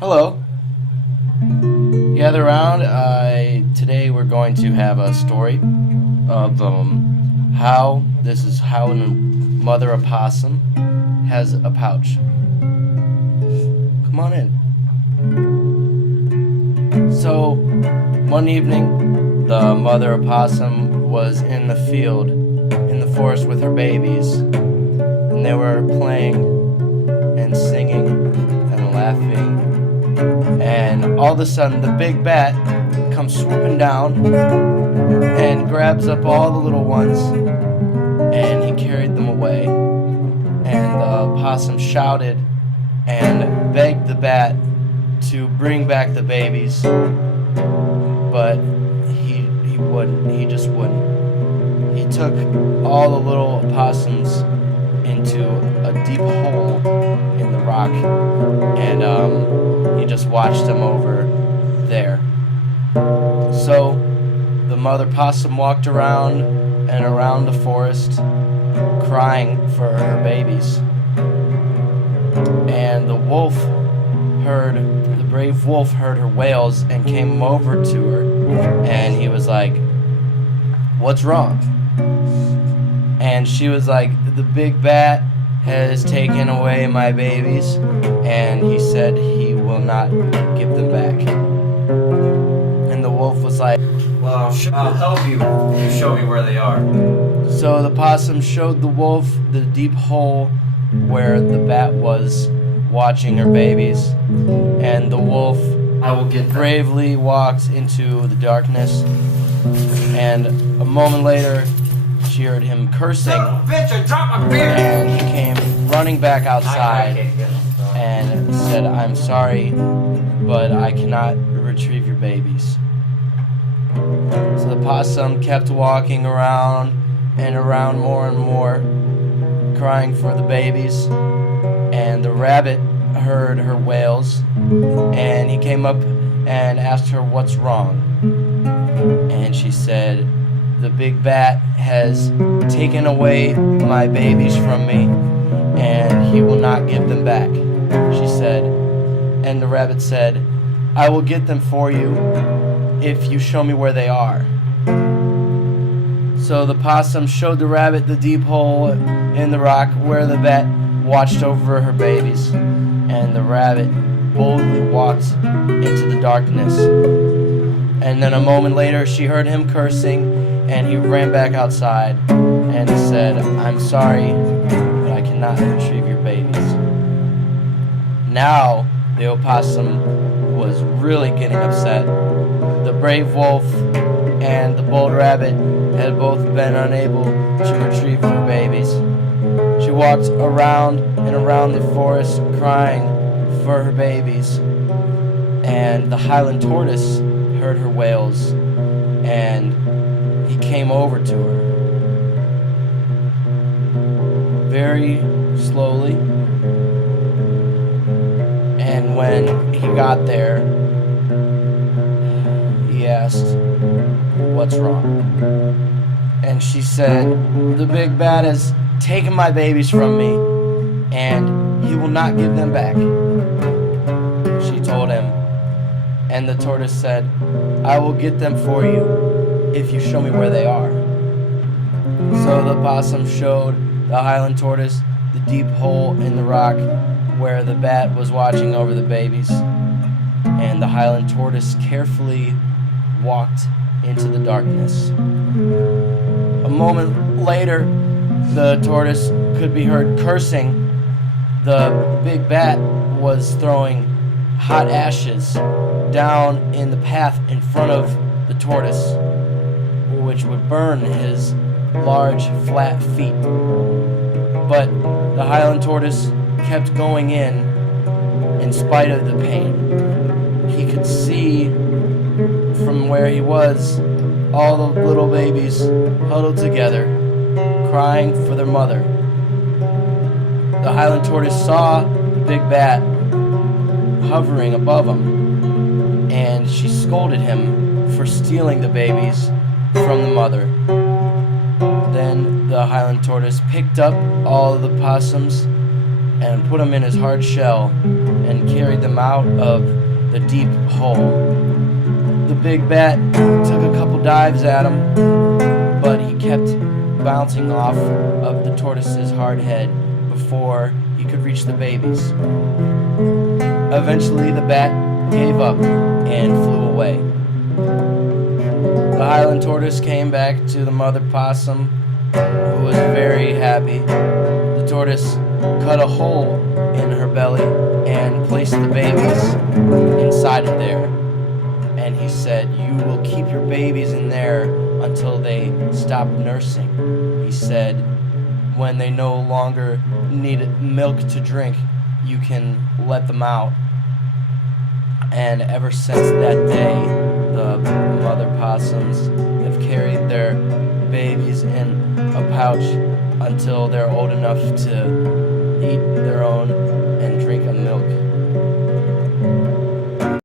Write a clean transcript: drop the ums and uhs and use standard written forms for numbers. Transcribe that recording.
Hello. Gather around. Today we're going to have a story of how a mother opossum has a pouch. Come on in. So, one evening, the mother opossum was in the field, in the forest with her babies, and they were playing and singing and laughing. And all of a sudden, the big bat comes swooping down and grabs up all the little ones, and he carried them away. And the opossum shouted and begged the bat to bring back the babies, but he wouldn't. He just wouldn't. He took all the little opossums into a deep hole in the rock, and he just watched them over there. So the mother possum walked around and around the forest, crying for her babies. And the brave wolf heard her wails and came over to her, and he was like, "What's wrong?" And she was like, "The big bat has taken away my babies, and he said he will not give them back." And the wolf was like, "Well, I'll help you if you show me where they are." So the possum showed the wolf the deep hole where the bat was watching her babies, and the wolf bravely walked into the darkness, and a moment later she heard him cursing, and he came running back outside and said, "I'm sorry, but I cannot retrieve your babies." So the possum kept walking around and around more and more, crying for the babies, and the rabbit heard her wails, and he came up and asked her what's wrong. And she said, "The big bat has taken away my babies from me, and he will not give them back," she said. And the rabbit said, "I will get them for you if you show me where they are." So the possum showed the rabbit the deep hole in the rock where the bat watched over her babies, and the rabbit boldly walked into the darkness. And then a moment later, she heard him cursing, and he ran back outside and said, "I'm sorry, but I cannot retrieve your babies." Now, the opossum was really getting upset. The brave wolf and the bold rabbit had both been unable to retrieve her babies. She walked around and around the forest crying for her babies, and the Highland tortoise heard her wails, and he came over to her very slowly, and when he got there, he asked, "What's wrong?" And she said, "The big bat has taken my babies from me, and he will not give them back," she told him. And the tortoise said, "I will get them for you if you show me where they are." So the possum showed the Highland tortoise the deep hole in the rock where the bat was watching over the babies, and the Highland tortoise carefully walked into the darkness. A moment later, the tortoise could be heard cursing. The big bat was throwing hot ashes down in the path in front of the tortoise, which would burn his large, flat feet. But the Highland tortoise kept going in spite of the pain. He could see from where he was all the little babies huddled together, crying for their mother. The Highland tortoise saw the big bat hovering above him, and she scolded him for stealing the babies from the mother. Then the Highland tortoise picked up all of the possums and put them in his hard shell and carried them out of the deep hole. The big bat took a couple dives at him, but he kept bouncing off of the tortoise's hard head before he could reach the babies. Eventually, the bat gave up and flew away. The Highland tortoise came back to the mother possum, who was very happy. The tortoise cut a hole in her belly and placed the babies inside of there. And he said, "You will keep your babies in there until they stop nursing." He said, "When they no longer need milk to drink, you can let them out." And ever since that day, the mother possums have carried their babies in a pouch until they're old enough to eat their own and drink a milk.